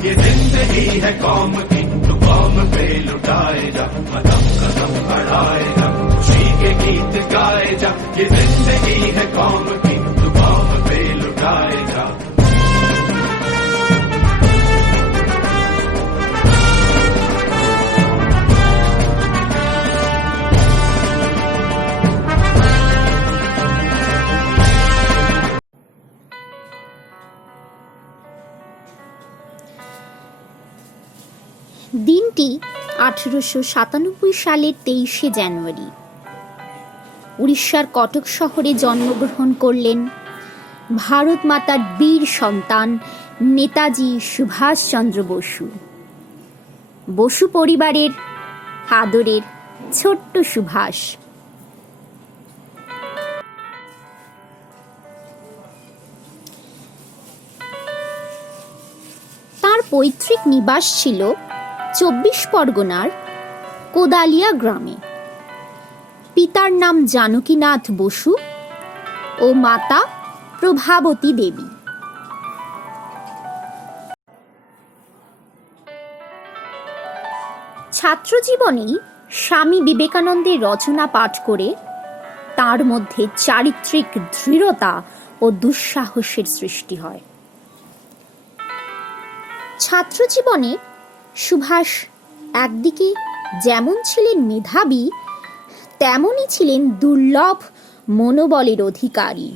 ये जिंदगी है कौम की, तो कौम पे लुटाए जा, कदम कदम बढ़ाए जा, खुशी के गीत गाए जा। ये जिंदगी है कौम की, तो कौम पे लुटाए जा। দিনটি 1897 সালের 23শে জানুয়ারি। উড়িষ্যার কটক শহরে জন্মগ্রহণ করলেন ভারত মাতার বীর সন্তান নেতাজি সুভাষচন্দ্র বসু। বসু পরিবারের আদরের ছোট্ট সুভাষ। তার পৈতৃক নিবাস ছিল 24 পরগনার কোদালিয়া গ্রামে। পিতার নাম জানকীনাথ বসু ও মাতা প্রভাবতী দেবী। ছাত্রজীবনেই স্বামী বিবেকানন্দের রচনা পাঠ করে তার মধ্যে চারিত্রিক দৃঢ়তা ও দুঃসাহসের সৃষ্টি হয়। ছাত্রজীবনে সুভাষ একদিকে যেমন ছিলেন মেধাবী, তেমনই ছিলেন দুর্লভ মনোবলের অধিকারী।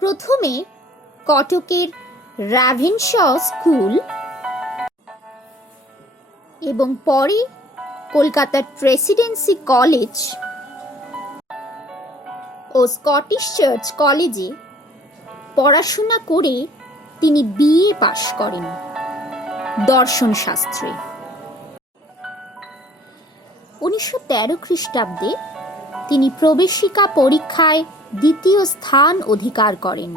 প্রথমে কটকের র্যাভেনশা স্কুল এবং পরে কলকাতার প্রেসিডেন্সি কলেজ ও স্কটিশ চার্চ কলেজে পড়াশোনা করে তিনি বিএ পাশ করেন দর্শন শাস্ত্রে। 1913 খ্রিস্টাব্দে তিনি প্রবেশিকা পরীক্ষায় দ্বিতীয় স্থান অধিকার করেন।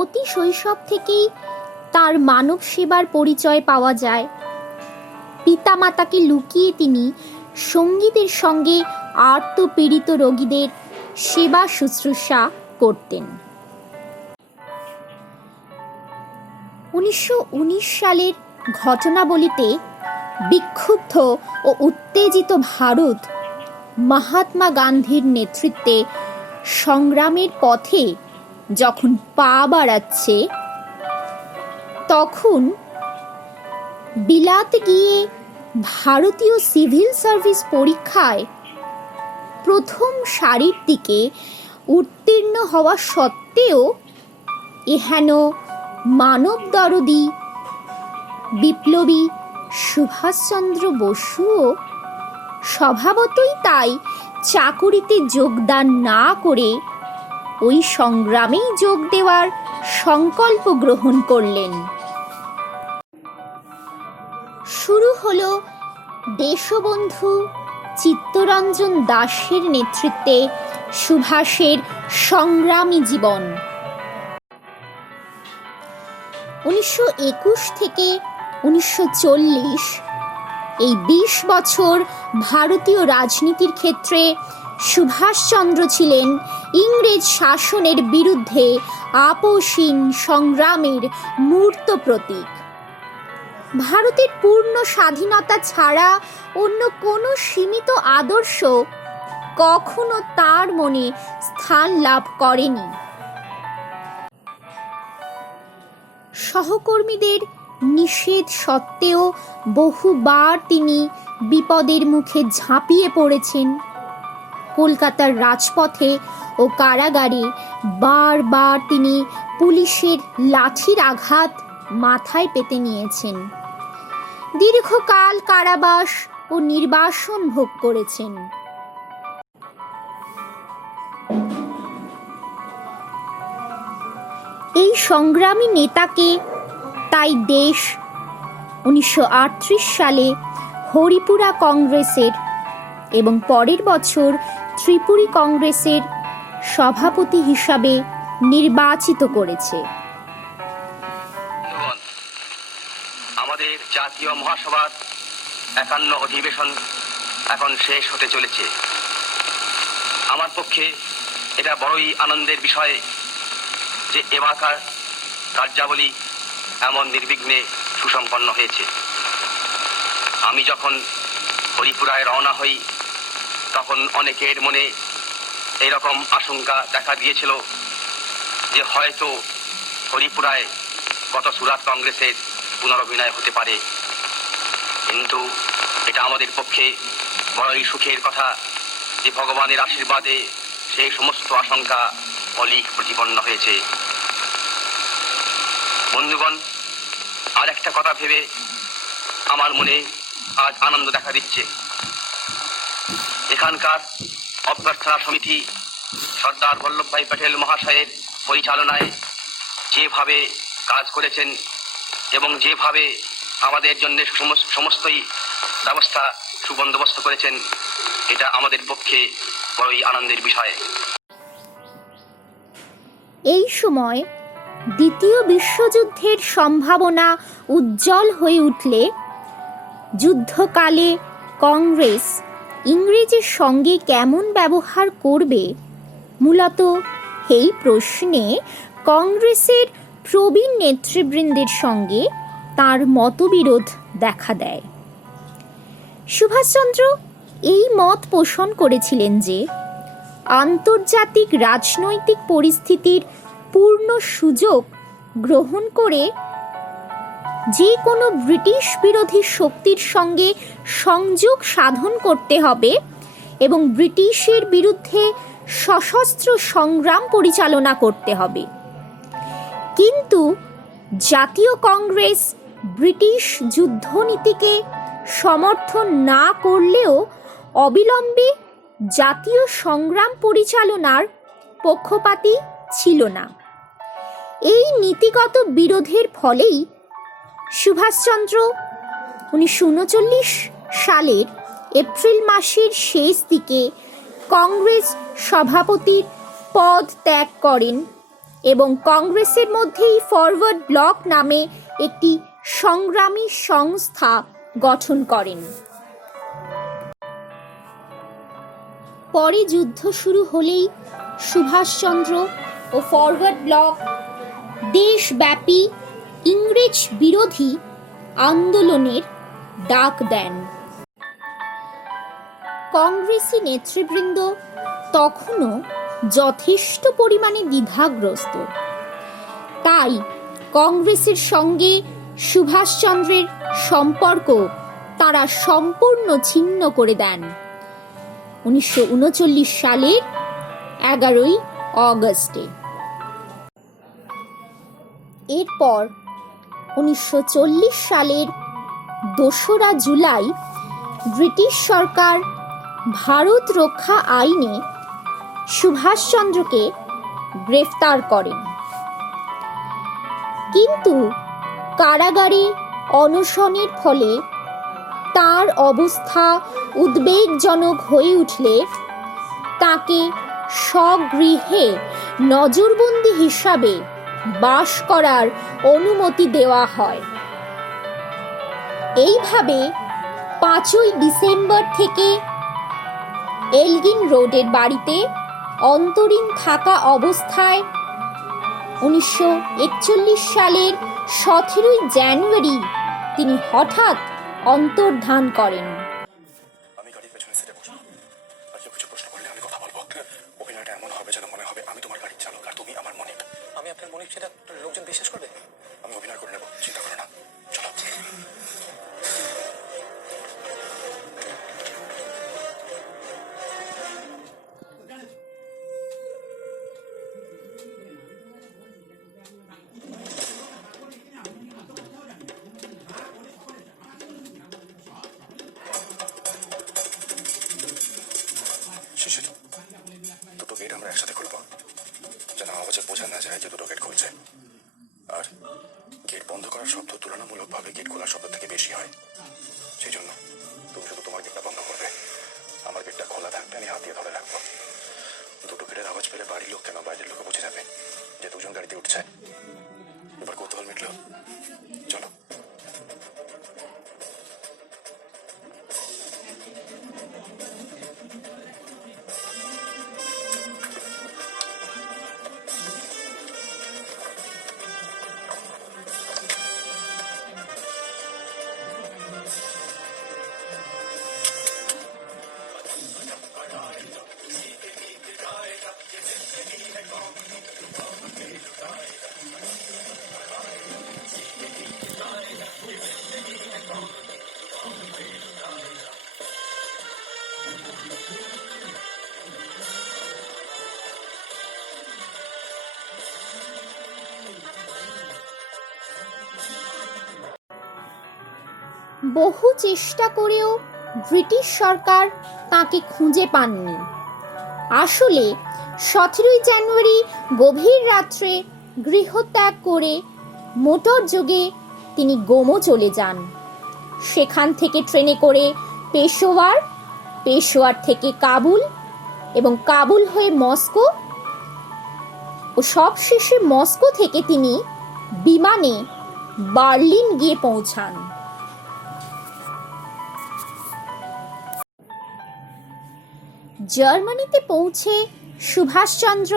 অতি শৈশব থেকেই তার মানব সেবার পরিচয় পাওয়া যায়। পিতামাতাকে লুকিয়ে তিনি সঙ্গীদের সঙ্গে আর্তপীড়িত রোগীদের সেবা শুশ্রূষা করতেন। 1919 সালের ঘটনাবলিতে বিক্ষুব্ধ ও উত্তেজিত ভারত মহাত্মা গান্ধীর নেতৃত্বে সংগ্রামের পথে যখন পা বাড়াচ্ছে, তখন বিলাতে গিয়ে ভারতীয় সিভিল সার্ভিস পরীক্ষায় প্রথম সারির দিকে উত্তীর্ণ হওয়া সত্ত্বেও এহেন মানবদরদী বিপ্লবী সুভাষচন্দ্র বসুও স্বভাবতই তাই চাকুরিতে যোগদান না করে ওই সংগ্রামেই যোগ দেওয়ার সংকল্প গ্রহণ করলেন। শুরু হলো দেশবন্ধু চিত্তরঞ্জন দাসের নেতৃত্বে সুভাষের সংগ্রামী জীবন। 1921 থেকে 1940 এই 20 বছর ভারতীয় রাজনীতির ক্ষেত্রে সুভাষচন্দ্র ছিলেন ইংরেজ শাসনের বিরুদ্ধে আপোষহীন সংগ্রামের মূর্ত প্রতীক। ভারতের পূর্ণ স্বাধীনতা ছাড়া অন্য কোনো সীমিত আদর্শ কখনো তার মনে স্থান লাভ করেনি। সহকর্মীদের নিষেধ সত্ত্বেও বহুবার তিনি বিপদের মুখে ঝাঁপিয়ে পড়েছেন। কলকাতার রাজপথে ও কারাগারে বারবার তিনি পুলিশের লাঠির আঘাত মাথায় পেতে নিয়েছেন। দীর্ঘকাল কারাবাস ও নির্বাসন ভোগ করেছেন। এই সংগ্রামী নেতাকে তাই দেশ 1938 সালে হরিপুরা কংগ্রেসের এবং পরের বছর ত্রিপুরী কংগ্রেসের সভাপতি হিসাবে নির্বাচিত করেছে। আমাদের জাতীয় মহাসভার 51 অধিবেশন এখন শেষ হতে চলেছে। আমার পক্ষে এটা বড়ই আনন্দের বিষয় যে এবারকার কার্যাবলী এমন নির্বিঘ্নে সুসম্পন্ন হয়েছে। আমি যখন হরিপুরায় রওনা হই তখন অনেকের মনে এইরকম আশঙ্কা দেখা দিয়েছিল যে হয়তো হরিপুরায় গত সুরাট কংগ্রেসের পুনরভিনয় হতে পারে, কিন্তু এটা আমাদের পক্ষে বড়ই সুখের কথা যে ভগবানের আশীর্বাদে সেই সমস্ত আশঙ্কা অলীক প্রতিপন্ন হয়েছে। বন্ধুগণ, আর একটা কথা ভেবে আমার মনে আজ আনন্দ দেখা দিচ্ছে। এখানকার অভ্যর্থনা সমিতি সর্দার বল্লভভাই প্যাটেল মহাশয়ের পরিচালনায় যেভাবে কাজ করেছেন এবং যেভাবে আমাদের জন্য সমস্তই ব্যবস্থা সুবন্দোবস্ত করেছেন, এটা আমাদের পক্ষে বড়ই আনন্দের বিষয়। এই সময় দ্বিতীয় বিশ্বযুদ্ধের সম্ভাবনা উজ্জ্বল হয়ে উঠলে যুদ্ধকালে কংগ্রেস ইংরেজের সঙ্গে কেমন ব্যবহার করবে, মূলত এই প্রশ্নে কংগ্রেসের প্রবীণ নেতৃবৃন্দের সঙ্গে তার মতবিরোধ দেখা দেয়। সুভাষচন্দ্র এই মত পোষণ করেছিলেন যে আন্তর্জাতিক রাজনৈতিক পরিস্থিতির পূর্ণ সুযোগ গ্রহণ করে যে কোনো ব্রিটিশ বিরোধী শক্তির সঙ্গে সংযোগ সাধন করতে হবে এবং ব্রিটিশের বিরুদ্ধে সশস্ত্র সংগ্রাম পরিচালনা করতে হবে। কিন্তু জাতীয় কংগ্রেস ব্রিটিশ যুদ্ধনীতিকে সমর্থন না করলেও অবিলম্বে জাতীয় সংগ্রাম পরিচালনার পক্ষপাতী ছিল না। এই নীতিগত বিরোধের ফলেই সুভাষচন্দ্র 1939 সালের এপ্রিল মাসের শেষ দিকে কংগ্রেস সভাপতির পদ ত্যাগ করেন এবং কংগ্রেসের মধ্যেই ফরওয়ার্ড ব্লক নামে একটি সংগ্রামী সংস্থা গঠন করেন। পরে যুদ্ধ শুরু হলেই সুভাষচন্দ্র ও ফরওয়ার্ড ব্লক দেশব্যাপী ইংরেজ বিরোধী আন্দোলনের ডাক দেন। কংগ্রেসি নেতৃবৃন্দ তখনও যথেষ্ট পরিমাণে দ্বিধাগ্রস্ত, তাই কংগ্রেসের সঙ্গে সুভাষচন্দ্রের সম্পর্ক তারা সম্পূর্ণ ছিন্ন করে দেন 1939 সালের 11 অগস্টে। এরপর 1940 সালের 2রা জুলাই ব্রিটিশ সরকার ভারত রক্ষা আইনে সুভাষচন্দ্রকে গ্রেফতার করেন, কিন্তু কারাগারে অনশনের ফলে তার অবস্থা উদ্বেগজনক হয়ে উঠলে তাকে স্বগৃহে নজরবন্দি হিসাবে বাস করার অনুমতি দেওয়া হয়। এইভাবে 5ই ডিসেম্বর থেকে এলগিন রোডের বাড়িতে অন্তরীণ থাকা অবস্থায় 1941 সালের 17ই জানুয়ারি তিনি হঠাৎ অন্তর্ধান করেন। আমি গাড়ির পেছনে সিটে বসবো, আর কেউ কিছু প্রশ্ন করলে আমি কথা বলবো। অভিনয়টা এমন হবে যেন মনে হবে আমি তোমার গাড়ির চালক আর তুমি আমার মনিব। আমি আপনার মনিব, সেটা লোকজন বিশ্বাস করবে? আমি অভিনয় করে নেবো, চিন্তা করো না। চলো। দুটো গেট আমরা একসাথে খুলবো, যেন আওয়াজে বোঝা না যায় যে দুটো গেট খুলছে। আর গেট বন্ধ করার শব্দ তুলনামূলকভাবে গেট খোলার শব্দ থেকে বেশি হয়। সেই জন্য তুমি শুধু তোমার গেটটা বন্ধ করবে, আমার গেটটা খোলা থাকবে, আমি হাত দিয়ে ধরে রাখবো। দুটো গেটের আওয়াজ পেলে বাড়ির লোক কেন বাইরের লোকে বুঝে যাবে যে দুজন গাড়িতে উঠছে। এবার কৌতূহল মিটলো, চলো। বহু চেষ্টা করেও ব্রিটিশ সরকার তাকে খুঁজে পাননি। আসলে 17 জানুয়ারি গভীর রাত্রে গৃহত্যাগ করে মোটর যোগে তিনি গোমো চলে যান। সেখান থেকে ট্রেনে করে পেশোয়ার, পেশোয়ার থেকে কাবুল এবং কাবুল হয়ে মস্কো ও সবশেষে মস্কো থেকে তিনি বিমানে বার্লিন গিয়ে পৌঁছান। জার্মানিতে পৌঁছে সুভাষচন্দ্র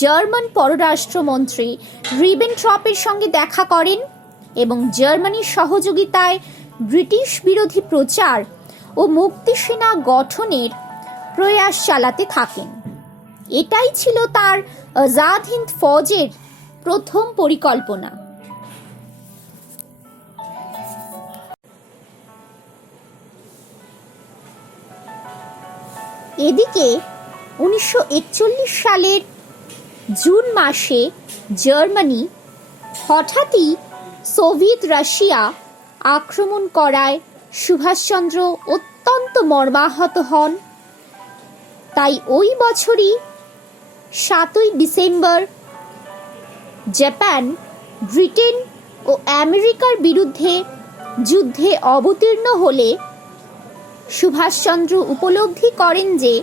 জার্মান পররাষ্ট্রমন্ত্রী রিবেনট্রপের সঙ্গে দেখা করেন এবং জার্মানির সহযোগিতায় ব্রিটিশ বিরোধী প্রচার ও মুক্তিসেনা গঠনের প্রয়াস চালাতে থাকেন। এটাই ছিল তার আজাদ হিন্দ ফৌজের প্রথম পরিকল্পনা। এদিকে 1941 সালের জুন মাসে জার্মানি হঠাৎই সোভিয়েত রাশিয়া আক্রমণ করায় সুভাষচন্দ্র অত্যন্ত মর্মাহত হন। তাই ওই বছরই 7 ডিসেম্বর জাপান ব্রিটেন ও আমেরিকার বিরুদ্ধে যুদ্ধে অবতীর্ণ হলে সুভাষচন্দ্র উপলব্ধি করেন যে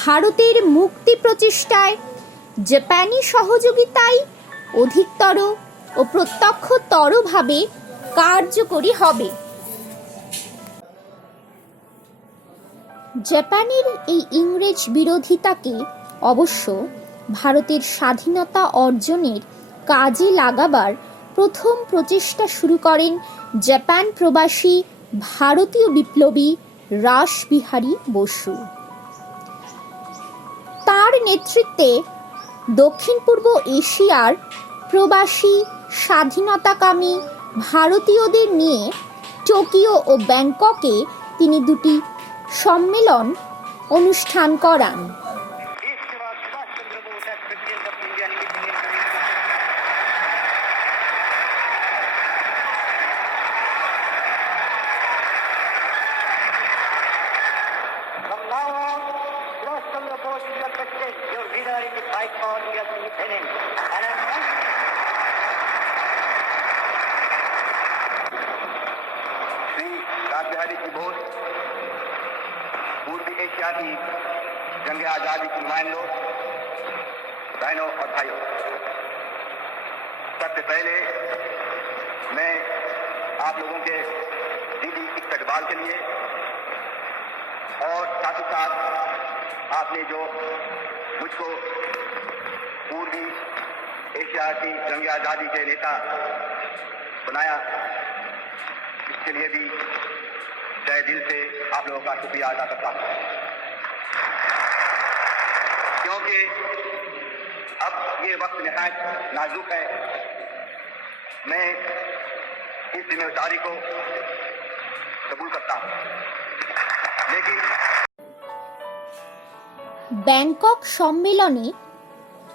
ভারতের মুক্তি প্রচেষ্টায় জাপানি সহযোগিতাই অধিকতর ও প্রত্যক্ষতরভাবে কার্যকরী হবে। জাপানের এই ইংরেজ বিরোধিতাকে অবশ্য ভারতের স্বাধীনতা অর্জনের কাজে লাগাবার প্রথম প্রচেষ্টা শুরু করেন জাপান প্রবাসী ভারতীয় বিপ্লবী রাসবিহারী বসু। তার নেতৃত্বে দক্ষিণ পূর্ব এশিয়ার প্রবাসী স্বাধীনতাকামী ভারতীয়দের নিয়ে টোকিও ও ব্যাংককে তিনি দুটি সম্মেলন অনুষ্ঠান করান। रासबिहारी की बोध पूर्वी एशिया की जंग आजादी की नुमाइंदों, बहनों और भाइयों, सबसे पहले मैं आप लोगों के दिली इस्तकबाल के लिए और साथ ही साथ आपने जो मुझको पूर्वी एशिया की जंग आजादी के नेता बनाया, इसके लिए भी तहे दिल से आप लोगों का शुक्रिया अदा करता हूं। क्योंकि अब ये वक्त निहायत नाजुक है, मैं इस जिम्मेदारी को कबूल करता हूं, लेकिन ব্যাংকক সম্মেলনে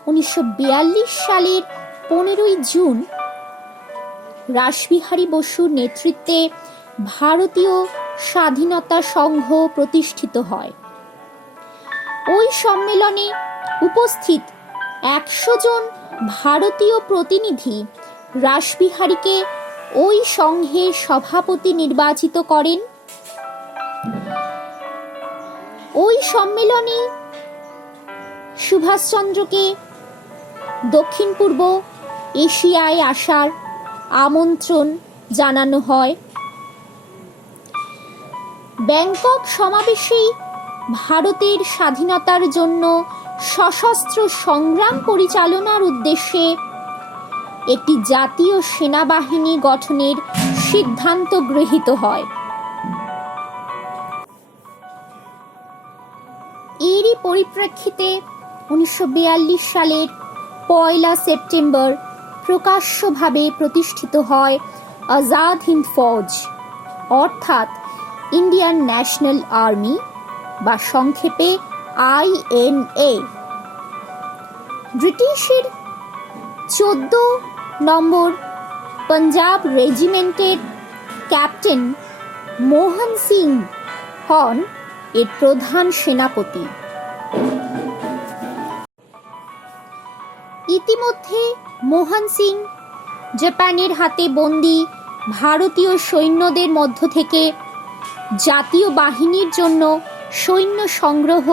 1942 সালের 15 জুন রাসবিহারী বসুর নেতৃত্বে ভারতীয় স্বাধীনতা সংঘ প্রতিষ্ঠিত হয়। ওই সম্মেলনে উপস্থিত 100 জন ভারতীয় প্রতিনিধি রাসবিহারীকে ওই সংঘের সভাপতি নির্বাচিত করেন। ওই সম্মেলনে সুভাষচন্দ্রকে দক্ষিণ পূর্ব এশিয়ায় আসার আমন্ত্রণ জানানো হয়। ব্যাংকক সমাবেশেই ভারতের স্বাধীনতার জন্য সশস্ত্র সংগ্রাম পরিচালনার উদ্দেশ্যে একটি জাতীয় সেনাবাহিনী গঠনের সিদ্ধান্ত গৃহীত হয়। এরই পরিপ্রেক্ষিতে 1942 সালের 1 সেপ্টেম্বর প্রকাশ্যভাবে প্রতিষ্ঠিত হয় আজাদ হিন্দ ফৌজ, অর্থাৎ ইন্ডিয়ান ন্যাশনাল আর্মি বা সংক্ষেপে INA। ব্রিটিশের 14 নম্বর পাঞ্জাব রেজিমেন্টের ক্যাপ্টেন মোহন সিং হন এর প্রধান সেনাপতি। ইতিমধ্যে মোহন সিং জাপানের হাতে বন্দী ভারতীয় সৈন্যদের মধ্য থেকে জাতীয় বাহিনীর জন্য সৈন্য সংগ্রহ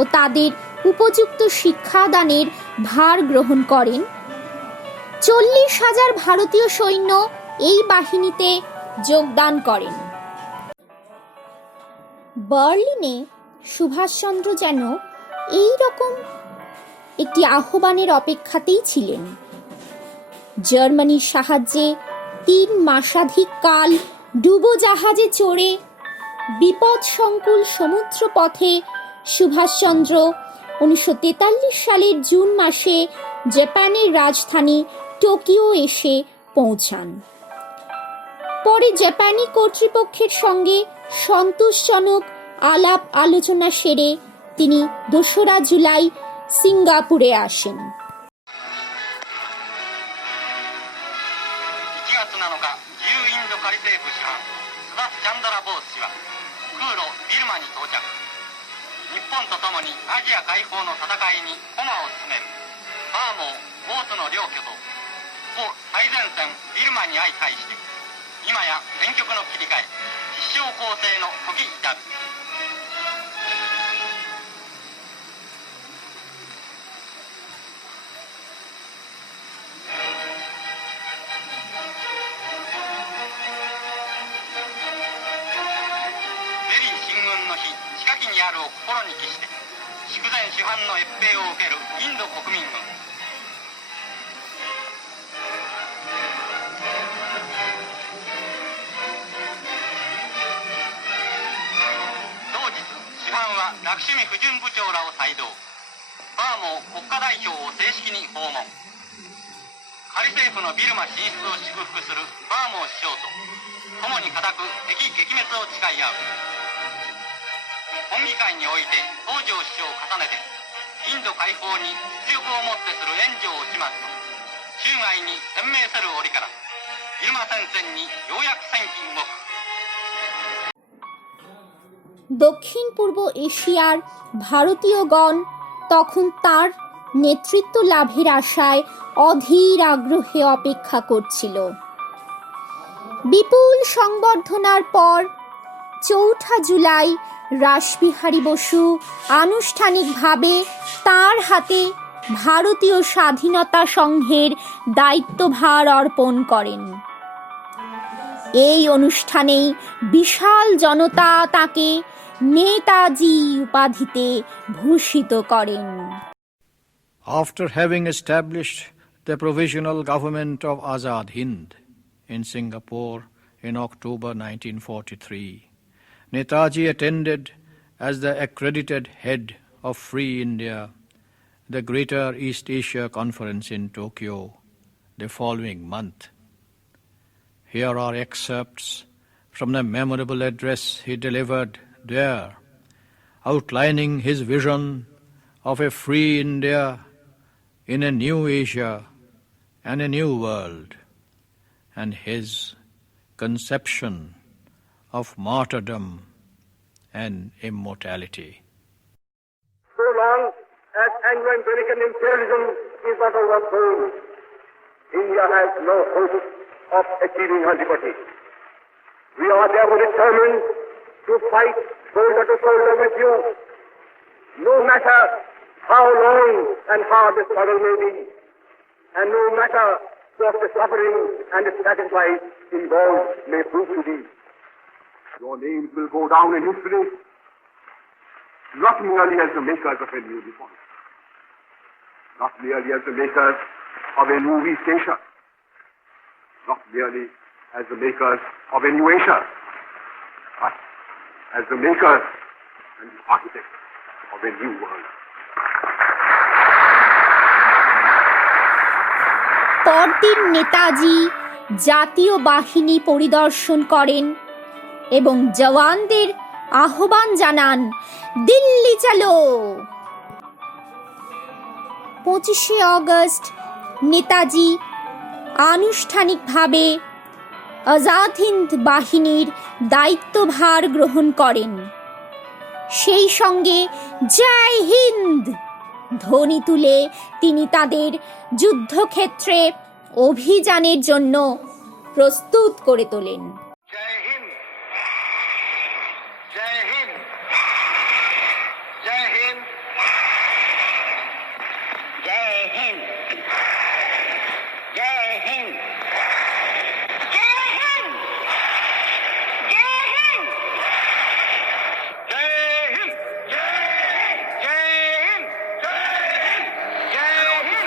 ও তাদের উপযুক্ত শিক্ষাদানের ভার গ্রহণ করেন। 40,000 ভারতীয় সৈন্য এই বাহিনীতে যোগদান করেন। বার্লিনে সুভাষচন্দ্র যেন এই রকম একটি আহ্বানের অপেক্ষাতেই ছিলেন। জার্মানির সাহায্যে 3 মাসাধিক কাল ডুবোজাহাজে চড়ে বিপদসংকুল সমুদ্র পথে সুভাষচন্দ্র 1943 সালের জুন মাসে জাপানের রাজধানী টোকিও এসে পৌঁছান। পরে জাপানি কর্তৃপক্ষের সঙ্গে সন্তোষজনক আলাপ আলোচনা সেরে তিনি 2রা জুলাই সিঙ্গাপুরে আসেন। 1月7日、自由インド仮政府師範スダス・チャンダラ・ボース氏は空路ビルマに到着。日本とともにアジア解放の戦いに駒を進めるバーモー・ボースの両巨頭故最前線ビルマに相対して今や戦局の切り替え必勝攻勢の時至る。の日近きにあるを心に帰して祝前主犯の閲兵を受けるインド国民軍。同日主犯はラクシュミ婦人部長らを帯同。バーモー国家代表を正式に訪問。仮政府のビルマ進出を祝福するバーモー首相と共に固く敵撃滅を誓い合う。本議会において東条首相を重ねてインド解放に実力をもってする援助をしますと中外に鮮明せる折からビルマ戦線にようやく戦機動く。দক্ষিণ পূর্ব এশিয়ার ভারতীয়গণ তখন তার নেতৃত্ব লাভের আশায় অধীর আগ্রহে অপেক্ষা করছিল। বিপুল সংবর্ধনার পর 4 জুলাই রাসবিহারী বসু আনুষ্ঠানিকভাবে তার হাতে ভারতীয় স্বাধীনতা সংঘের দায়িত্বভার অর্পণ করেন। এই অনুষ্ঠানেই বিশাল জনতা তাকে নেতাজি উপাধিতে ভূষিত করেন। After having established the provisional government of Azad Hind in Singapore in October 1943, Netaji attended as the accredited head of Free India, the Greater East Asia Conference in Tokyo the following month. Here are excerpts from the memorable address he delivered there, outlining his vision of a free India in a new Asia and a new world, and his conception of martyrdom and immortality. So long as Anglo-American imperialism is not overthrown, India has no hope of achieving her liberty. We are therefore determined to fight shoulder to shoulder with you, no matter how long and hard the struggle may be, and no matter what the suffering and the sacrifice involved may prove to be. Your names will go down in history, not merely as the makers of a new republic, not merely as the makers of a new East Asia, not merely as the makers of a new Asia, but as the makers and the architects of a new world. পরদিন নেতাজি জাতীয় বাহিনী পরিদর্শন করেন এবং জওয়ানদের আহ্বান জানান, দিল্লি চলো। 25শে অগস্ট নেতাজি আনুষ্ঠানিকভাবে আজাদ হিন্দ বাহিনীর দায়িত্বভার গ্রহণ করেন। সেই সঙ্গে জয় হিন্দ ধ্বনি তুলে তিনি তাদের যুদ্ধক্ষেত্রে অভিযানের জন্য প্রস্তুত করে তোলেন। जय हिंद, जय हिंद, जय हिंद, जय हिंद, जय हिंद, जय हिंद, जय हिंद, जय हिंद, जय हिंद, जय Hind.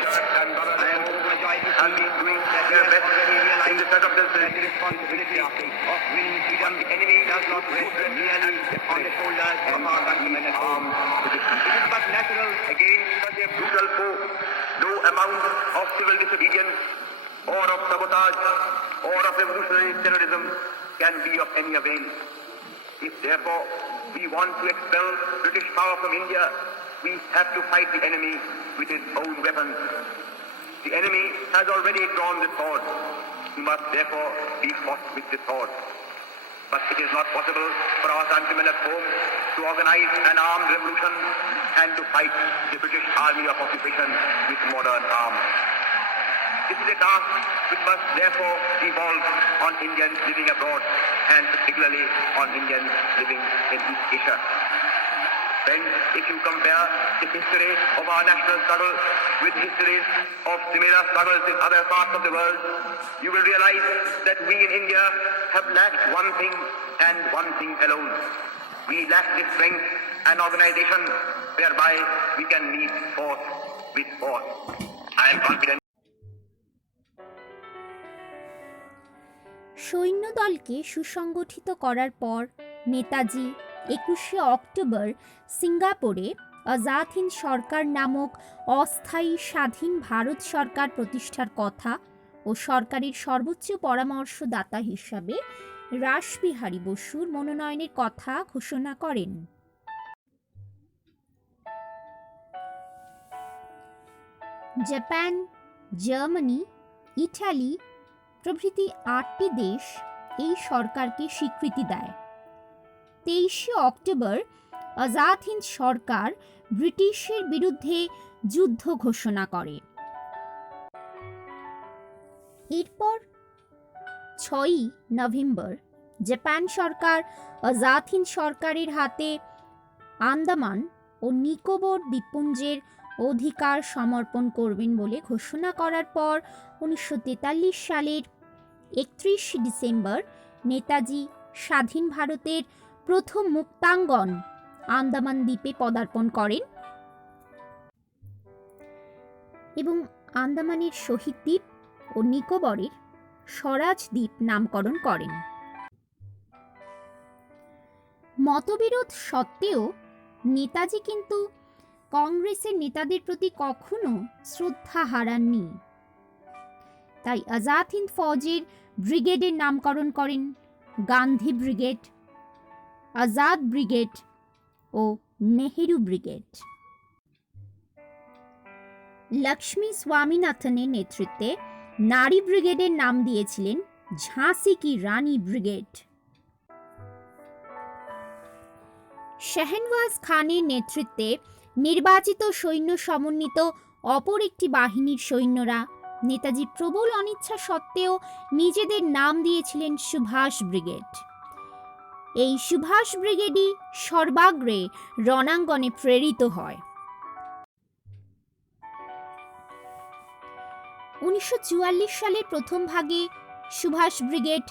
And we doing their best in the circumstances, the responsibility of winning freedom. The enemy does not rest merely on the shoulders of our countrymen at home. It is but natural against such a brutal foe. No amount of civil disobedience or of sabotage or of revolutionary terrorism can be of any avail. If therefore we want to expel British power from India, we have to fight the enemy with his own weapons. The enemy has already drawn the sword. He must therefore be fought with the sword. But it is not possible for our countrymen at home to organize an armed revolution and to fight the British army of occupation with modern arms. This is a task which must therefore devolve on Indians living abroad and particularly on Indians living in East Asia. Friends, if you compare the history of our national struggle with histories of similar struggles in other parts of the world, you will realize that we in India have lacked one thing and one thing alone. We lack the strength and organization whereby we can meet force with force. I am confident. সৈন্যদলকে সুসংগঠিত করার পর Netaji 21শে October সিঙ্গাপুরে আজাদ হিন্দ সরকার নামক অস্থায়ী স্বাধীন ভারত সরকার প্রতিষ্ঠার কথা ও সরকারের সর্বোচ্চ পরামর্শদাতা হিসাবে রাসবিহারী বসুর মনোনয়নের কথা ঘোষণা করেন। জাপান, জার্মানি, ইটালি প্রভৃতি 8টি দেশ এই সরকারকে স্বীকৃতি দেয়। 23শে অক্টোবর আজাদ হিন্দ সরকার ব্রিটিশের বিরুদ্ধে যুদ্ধ ঘোষণা করে। এরপর 6ই নভেম্বর জাপান সরকার আজাদ হিন্দ সরকারের হাতে আন্দামান ও নিকোবর দ্বীপপুঞ্জের অধিকার সমর্পণ করবেন বলে ঘোষণা করার পর 1943 সালের 31 ডিসেম্বর নেতাজি স্বাধীন ভারতের প্রথম মুক্তাঙ্গন আন্দামান দ্বীপে পদার্পণ করেন এবং আন্দামানের শহীদ দ্বীপ ও নিকোবরের স্বরাজ দ্বীপ নামকরণ করেন। মতবিরোধ সত্ত্বেও নেতাজি কিন্তু কংগ্রেসের নেতাদের প্রতি কখনো শ্রদ্ধা হারাননি। তাই আজাদ হিন্দ ফৌজের ব্রিগেডের নামকরণ করেন গান্ধী ব্রিগেড, আজাদ ব্রিগেড ও নেহেরু ব্রিগেড। লক্ষ্মী স্বামীনাথনের নেতৃত্বে নারী ব্রিগেডের নাম দিয়েছিলেন ঝাঁসি কি রানী ব্রিগেড। শাহনওয়াজ খানের নেতৃত্বে নির্বাচিত সৈন্য সমন্বিত অপর একটি বাহিনীর সৈন্যরা নেতাজির প্রবল অনিচ্ছা সত্ত্বেও নিজেদের নাম দিয়েছিলেন সুভাষ ব্রিগেড। এই সুভাষ ব্রিগেডই সর্বাগ্রে রণাঙ্গনে প্রেরিত হয়। 1944 সালের প্রথম ভাগে সুভাষ ব্রিগেড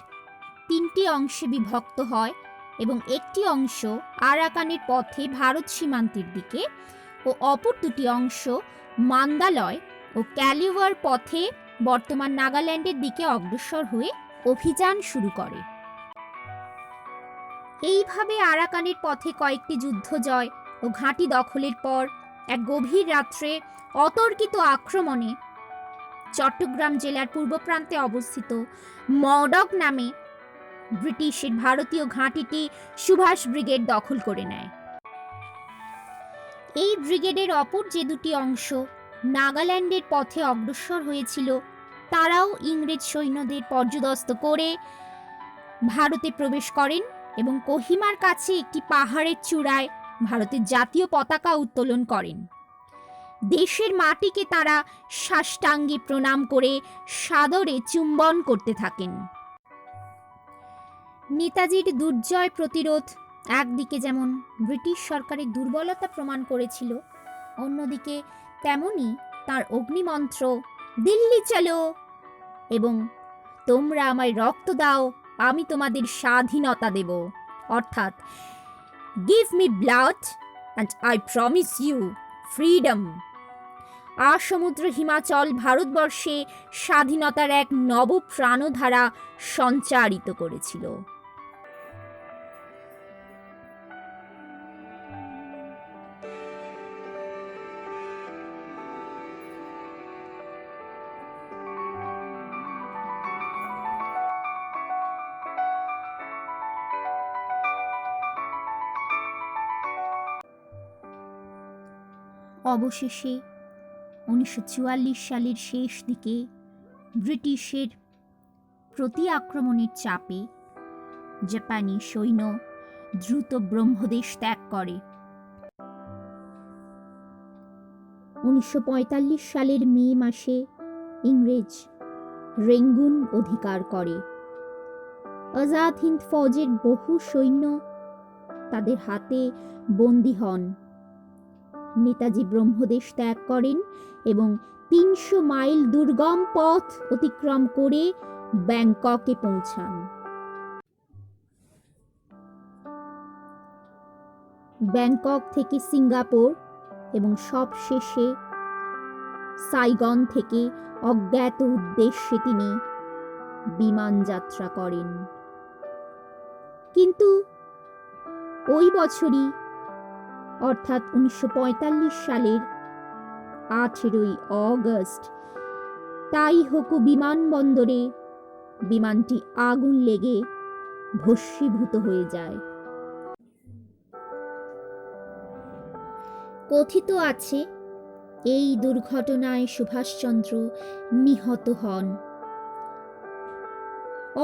3টি অংশে বিভক্ত হয় এবং একটি অংশ আরাকানের পথে ভারত সীমান্তের দিকে ও অপর দুটি অংশ মান্দালয় ও ক্যালিওয়ার পথে বর্তমান নাগাল্যান্ডের দিকে অগ্রসর হয়ে অভিযান শুরু করে। এইভাবে আরাকানের পথে কয়েকটি যুদ্ধ জয় ও ঘাঁটি দখলের পর এক গভীর রাত্রে অতর্কিত আক্রমণে চট্টগ্রাম জেলার পূর্ব প্রান্তে অবস্থিত মডক নামে ব্রিটিশের ভারতীয় ঘাঁটিটি সুভাষ ব্রিগেড দখল করে নেয়। এই ব্রিগেডের অপর যে দুটি অংশ নাগাল্যান্ডের পথে অগ্রসর হয়েছিল, তারাও ইংরেজ সৈন্যদের পর্যুদস্ত করে ভারতে প্রবেশ করেন এবং কোহিমার কাছে একটি পাহাড়ের চূড়ায় ভারতের জাতীয় পতাকা উত্তোলন করেন। দেশের মাটিকে তারা সাষ্টাঙ্গে প্রণাম করে সাদরে চুম্বন করতে থাকেন। নেতাজির দুর্জয় প্রতিরোধ একদিকে যেমন ব্রিটিশ সরকারের দুর্বলতা প্রমাণ করেছিল, অন্যদিকে তেমনি তার অগ্নিমন্ত্র দিল্লি চলো এবং তোমরা আমায় রক্ত দাও, আমি তোমাদের স্বাধীনতা দেব, অর্থাৎ give me blood and I promise you freedom, আসমুদ্র হিমাচল ভারতবর্ষে স্বাধীনতার এক নব প্রাণধারা সঞ্চারিত করেছিল। অবশেষে 1944 সালের শেষ দিকে ব্রিটিশের প্রতি আক্রমণের চাপে জাপানি সৈন্য দ্রুত ব্রহ্মদেশ ত্যাগ করে। 1945 সালের মে মাসে ইংরেজ রেঙ্গুন অধিকার করে। আজাদ হিন্দ ফৌজের বহু সৈন্য তাদের হাতে বন্দী হন। নেতাজি ব্রহ্মদেশ ত্যাগ করেন এবং 300 মাইল দুর্গম পথ অতিক্রম করে ব্যাংককে পৌঁছান। ব্যাংকক থেকে সিঙ্গাপুর এবং সবশেষে সাইগন থেকে অজ্ঞাত উদ্দেশ্যে তিনি বিমান যাত্রা করেন। কিন্তু ওই বছরই অর্থাৎ 1945 সালের 18 অগস্ট তাইহোকু বিমানবন্দরে বিমানটি আগুন লেগে ভস্মীভূত হয়ে যায়। কথিত আছে এই দুর্ঘটনায় সুভাষচন্দ্র নিহত হন।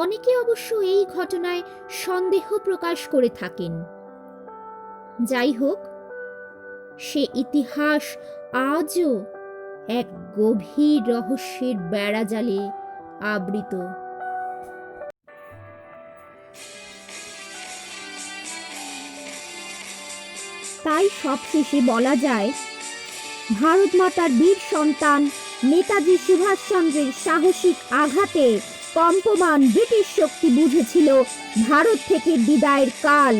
অনেকে অবশ্য এই ঘটনায় সন্দেহ প্রকাশ করে থাকেন। যাই হোক, সে ইতিহাস আজও এক গভীর রহস্যের বেড়াজালে আবৃত। তাই সবশেষে বলা যায়, ভারত মাতার বীর সন্তান নেতাজি সুভাষচন্দ্রের সাহসিক আঘাতে কম্পমান ব্রিটিশ শক্তি বুঝেছিল ভারত থেকে বিদায়ের কাল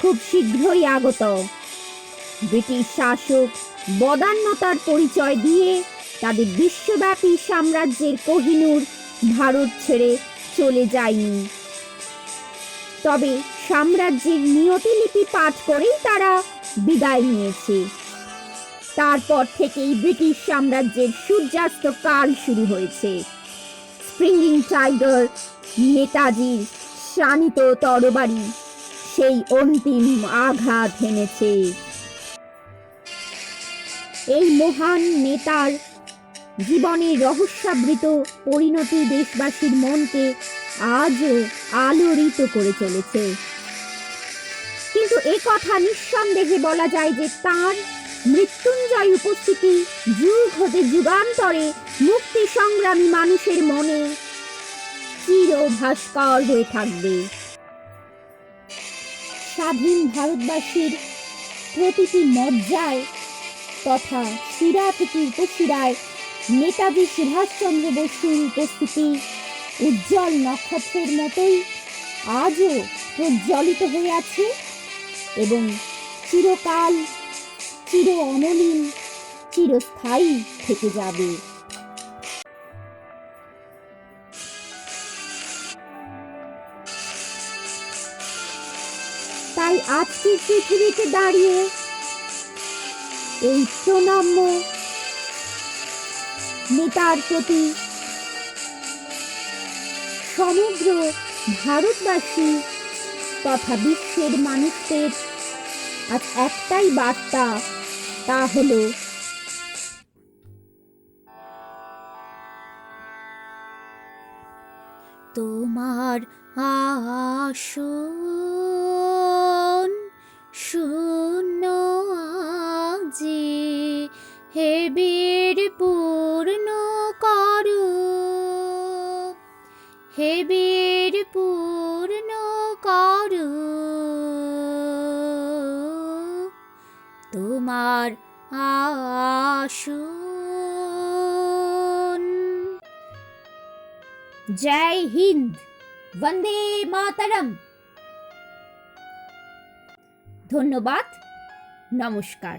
খুব শীঘ্রই আগত। ব্রিটিশ শাসক বদান্যতার পরিচয় দিয়ে তাদের বিশ্বব্যাপী সাম্রাজ্যের কোহিনূর ভারত ছেড়ে চলে যায়নি, তবে সাম্রাজ্যের নিয়তিলিপি পাঠ করেই তারা বিদায় নিয়েছে। তারপর থেকেই ব্রিটিশ সাম্রাজ্যের সূর্যাস্ত কাল শুরু হয়েছে। স্প্রিঙ্গিং টাইগার নেতাজির শানিত তরবারি সেই অন্তিম আঘাত হেনেছে। এই মহান নেতার জীবনের রহস্যাবৃত পরিণতি দেশবাসীর মনকে আজও আলোড়িত করে চলেছে। কিন্তু এ কথা নিঃসন্দেহে বলা যায় যে তার মৃত্যুঞ্জয় উপস্থিতি যুগ হতে যুগান্তরে মুক্তি সংগ্রামী মানুষের মনে চিরভাস্কর হয়ে থাকবে। স্বাধীন ভারতবাসীর প্রতিটি মজ্জায় তথা শিরা থেকে উপশিরায় নেতাজি সুভাষচন্দ্র বসুর উপস্থিতি উজ্জ্বল নক্ষত্রের মতোই আজও প্রজ্বলিত হয়ে আছে এবং চিরকাল চির অমলিন চিরস্থায়ী থেকে যাবে। তাই আজকের পৃথিবীতে দাঁড়িয়ে এই প্রণাম্য নেতার প্রতি সমগ্র ভারতবাসী তথা বিশ্বের মানুষদের আজ একটাই বার্তা, তা হলো তোমার আসন শূন্য আজি, হে বীর পূর্ণ করো, হে বীর পূর্ণ করো তোমার আসন। জয় হিন্দ, বন্দে মাতরম। ধন্যবাদ, নমস্কার।